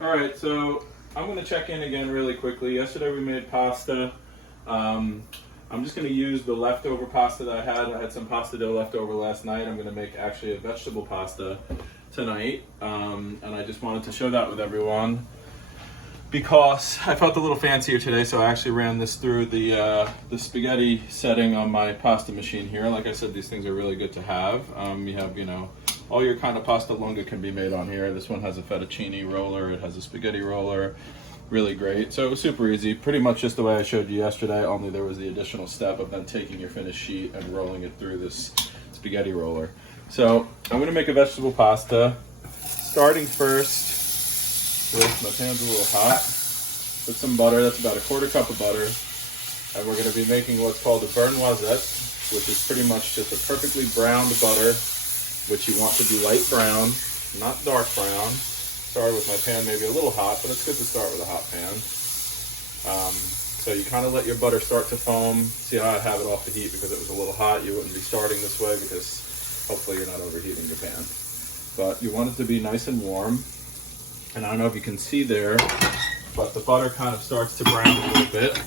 All right, so I'm going to check in again really quickly. Yesterday we made pasta. I'm just going to use the leftover pasta that I had. I had some pasta dough left over last night. I'm going to make actually a vegetable pasta tonight, and I just wanted to show that with everyone because I felt a little fancier today, so I actually ran this through the spaghetti setting on my pasta machine here. Like I said, these things are really good to have. You have, all your kind of pasta lunga can be made on here. This one has a fettuccine roller, it has a spaghetti roller, really great. So it was super easy, pretty much just the way I showed you yesterday, only there was the additional step of then taking your finished sheet and rolling it through this spaghetti roller. So I'm gonna make a vegetable pasta, starting first with, my pan's a little hot, with some butter. That's about a quarter cup of butter. And we're gonna be making what's called a beurre noisette, which is pretty much just a perfectly browned butter, which you want to be light brown, not dark brown. Sorry with my pan maybe a little hot, but it's good to start with a hot pan. So you kind of let your butter start to foam. See how I have it off the heat because it was a little hot. You wouldn't be starting this way because hopefully you're not overheating your pan. But you want it to be nice and warm. And I don't know if you can see there, but the butter kind of starts to brown a little bit.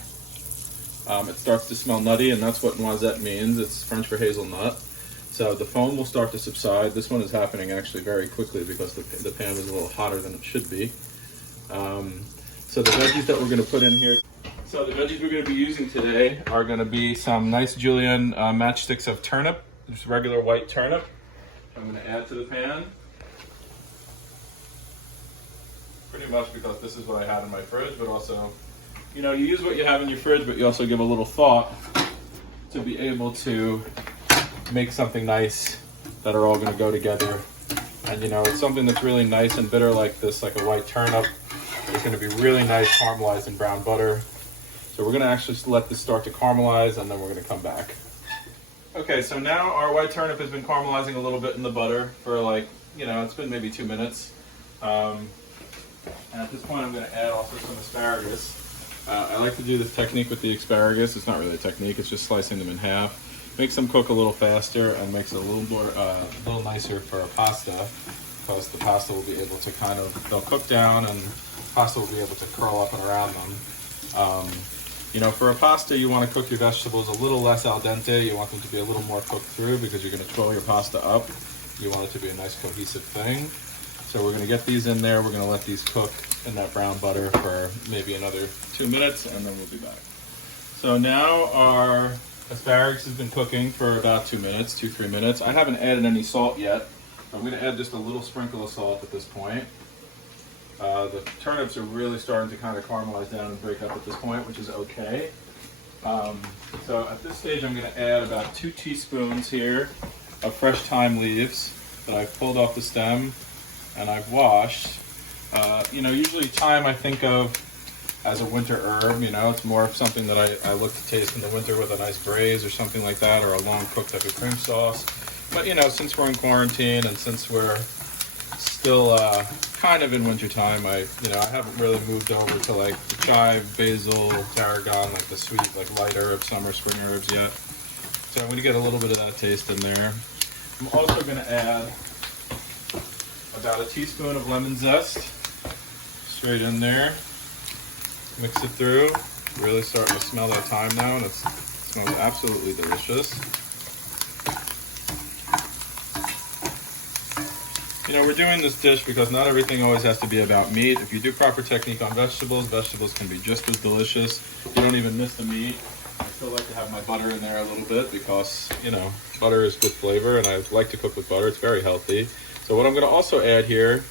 It starts to smell nutty, and that's what noisette means. It's French for hazelnut. So the foam will start to subside. This one is happening actually very quickly because the pan was a little hotter than it should be. So the veggies that we're going to put in here. So the veggies we're going to be using today are going to be some nice julienne matchsticks of turnip, just regular white turnip. I'm going to add to the pan. Pretty much because this is what I had in my fridge, but also, you use what you have in your fridge, but you also give a little thought to be able to make something nice that are all going to go together. And it's something that's really nice and bitter like this, like a white turnip. It's going to be really nice caramelized in brown butter. So we're going to actually let this start to caramelize, and then we're going to come back. Okay, so now our white turnip has been caramelizing a little bit in the butter for it's been maybe 2 minutes. And at this point I'm going to add also some asparagus. I like to do this technique with the asparagus. It's not really a technique, it's just slicing them in half. Makes them cook a little faster and makes it a little nicer for a pasta, because the pasta will be able to they'll cook down and pasta will be able to curl up and around them. For a pasta you want to cook your vegetables a little less al dente. You want them to be a little more cooked through because you're going to twirl your pasta up. You want it to be a nice cohesive thing. So we're going to get these in there. We're going to let these cook in that brown butter for maybe another 2 minutes, and then we'll be back. So now our asparagus has been cooking for about 2 minutes, 2-3 minutes. I haven't added any salt yet. I'm going to add just a little sprinkle of salt at this point. The turnips are really starting to kind of caramelize down and break up at this point, which is okay. So at this stage I'm going to add about 2 teaspoons here of fresh thyme leaves that I've pulled off the stem and I've washed. Usually thyme I think of as a winter herb. It's more of something that I look to taste in the winter with a nice braise or something like that, or a long cooked type of cream sauce. But since we're in quarantine and since we're still kind of in winter time, I haven't really moved over to like the chive, basil, tarragon, like the sweet, like light herbs, summer, spring herbs yet. So I'm going to get a little bit of that taste in there. I'm also going to add about a teaspoon of lemon zest straight in there. Mix it through. Really starting to smell that thyme now, and it smells absolutely delicious. We're doing this dish because not everything always has to be about meat. If you do proper technique on vegetables, vegetables can be just as delicious. You don't even miss the meat. I still like to have my butter in there a little bit because, butter is good flavor, and I like to cook with butter. It's very healthy. So what I'm going to also add here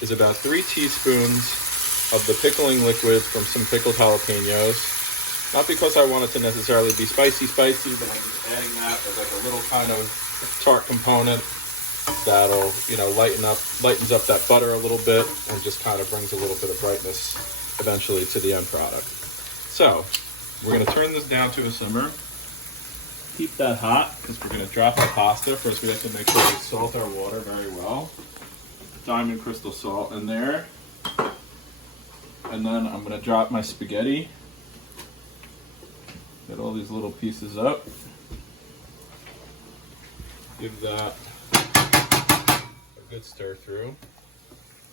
is about 3 teaspoons of the pickling liquid from some pickled jalapenos. Not because I want it to necessarily be spicy, but I'm just adding that as like a little kind of tart component that'll, lightens up that butter a little bit and just kind of brings a little bit of brightness eventually to the end product. So we're going to turn this down to a simmer. Keep that hot because we're going to drop our pasta. First we have to make sure we salt our water very well. Diamond crystal salt in there. And then I'm going to drop my spaghetti. Get all these little pieces up. Give that a good stir through.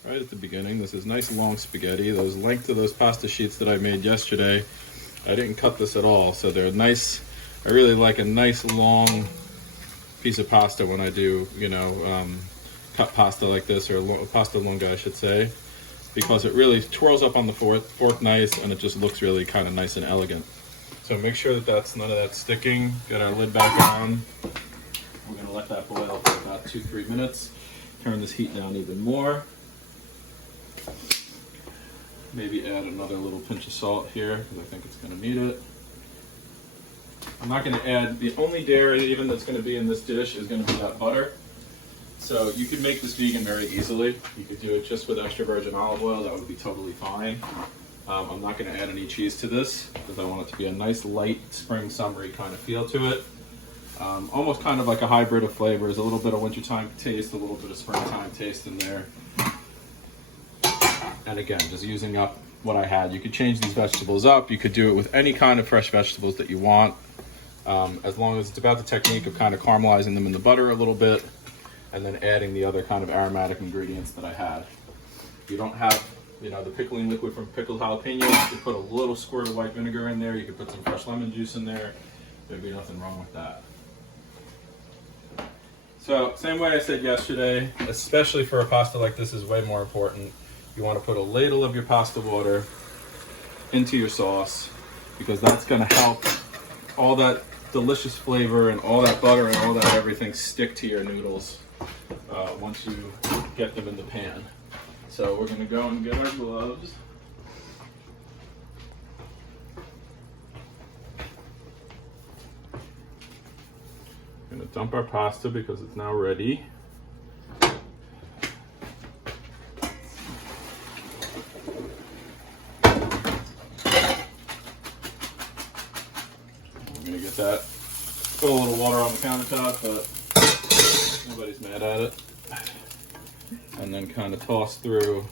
right at the beginning. This is nice long spaghetti. Those length of those pasta sheets that I made yesterday, I didn't cut this at all, so they're nice. I really like a nice long piece of pasta when I do, cut pasta like this, or pasta lunga, I should say, because it really twirls up on the fork nice, and it just looks really kind of nice and elegant. So make sure that none of that's sticking. Get our lid back on. We're going to let that boil for about 2-3 minutes. Turn this heat down even more. Maybe add another little pinch of salt here, because I think it's going to need it. I'm not going to add, the only dairy even that's going to be in this dish is going to be that butter. So you can make this vegan very easily. You could do it just with extra virgin olive oil. That would be totally fine. I'm not going to add any cheese to this because I want it to be a nice light spring summery kind of feel to it. Almost kind of like a hybrid of flavors, a little bit of wintertime taste, a little bit of springtime taste in there. And again, just using up what I had. You could change these vegetables up. You could do it with any kind of fresh vegetables that you want. As long as it's about the technique of kind of caramelizing them in the butter a little bit and then adding the other kind of aromatic ingredients that I had. If you don't have, the pickling liquid from pickled jalapenos, you could put a little squirt of white vinegar in there. You could put some fresh lemon juice in there. There'd be nothing wrong with that. So, same way I said yesterday, especially for a pasta like this is way more important. You want to put a ladle of your pasta water into your sauce because that's going to help all that delicious flavor and all that butter and all that everything stick to your noodles once you get them in the pan. So we're going to go and get our gloves. We're going to dump our pasta because it's now ready. That. Put a little water on the countertop, but nobody's mad at it. And then kind of toss through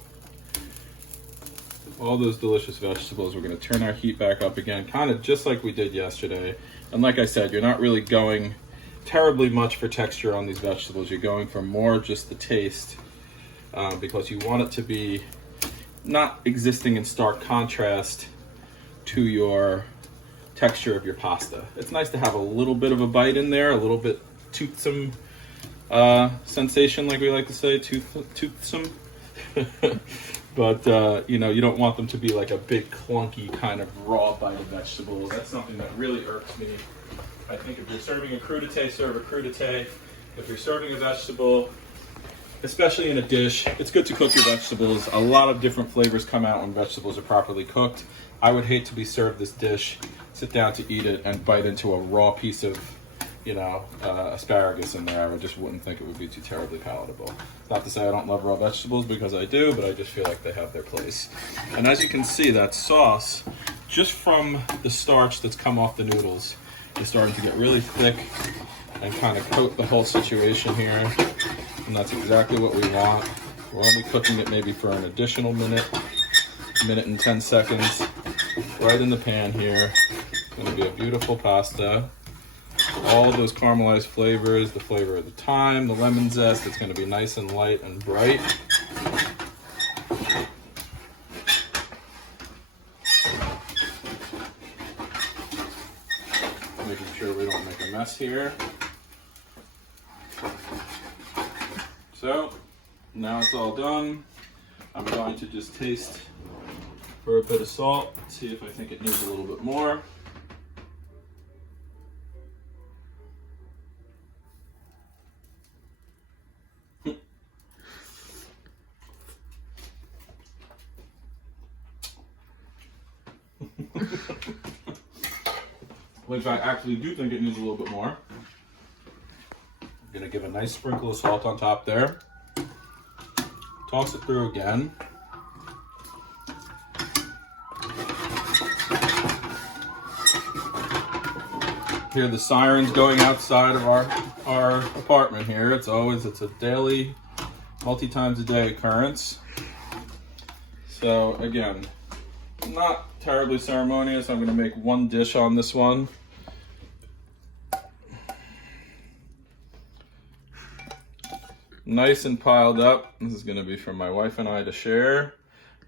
all those delicious vegetables. We're going to turn our heat back up again, kind of just like we did yesterday. And like I said, you're not really going terribly much for texture on these vegetables. You're going for more just the taste because you want it to be not existing in stark contrast to your texture of your pasta. It's nice to have a little bit of a bite in there, a little bit toothsome sensation, like we like to say, toothsome. But you don't want them to be like a big clunky kind of raw bite of vegetables. That's something that really irks me. I think if you're serving a crudité, serve a crudité. If you're serving a vegetable, especially in a dish, it's good to cook your vegetables. A lot of different flavors come out when vegetables are properly cooked. I would hate to be served this dish, sit down to eat it, and bite into a raw piece of, asparagus in there. I just wouldn't think it would be too terribly palatable. It's not to say I don't love raw vegetables, because I do, but I just feel like they have their place. And as you can see, that sauce, just from the starch that's come off the noodles, is starting to get really thick and kind of coat the whole situation here. And that's exactly what we want. We're only cooking it maybe for an additional minute and 10 seconds, right in the pan here. It's going to be a beautiful pasta. All of those caramelized flavors, the flavor of the thyme, the lemon zest, it's going to be nice and light and bright. Making sure we don't make a mess here. So, now it's all done. I'm going to just taste for a bit of salt, see if I think it needs a little bit more. Which I actually do think it needs a little bit more. I'm gonna give a nice sprinkle of salt on top there. Toss it through again. Hear the sirens going outside of our apartment here. It's a daily, multi-times a day occurrence. So again, not terribly ceremonious. I'm going to make one dish on this one. nice and piled up. This is going to be for my wife and I to share.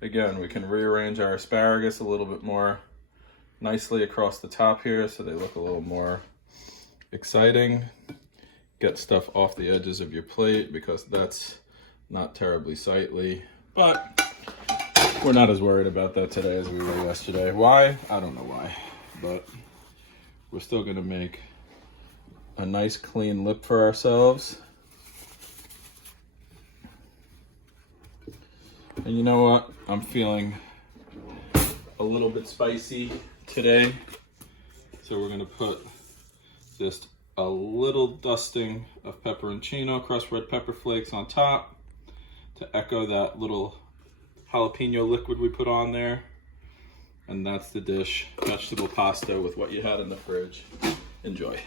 Again, we can rearrange our asparagus a little bit more nicely across the top here so they look a little more exciting. Get stuff off the edges of your plate because that's not terribly sightly. But we're not as worried about that today as we were yesterday. Why? I don't know why. But we're still going to make a nice clean lip for ourselves. And you know what? I'm feeling a little bit spicy today. So we're going to put just a little dusting of pepperoncino, crushed red pepper flakes on top to echo that little jalapeno liquid we put on there. And that's the dish, vegetable pasta with what you had in the fridge. Enjoy.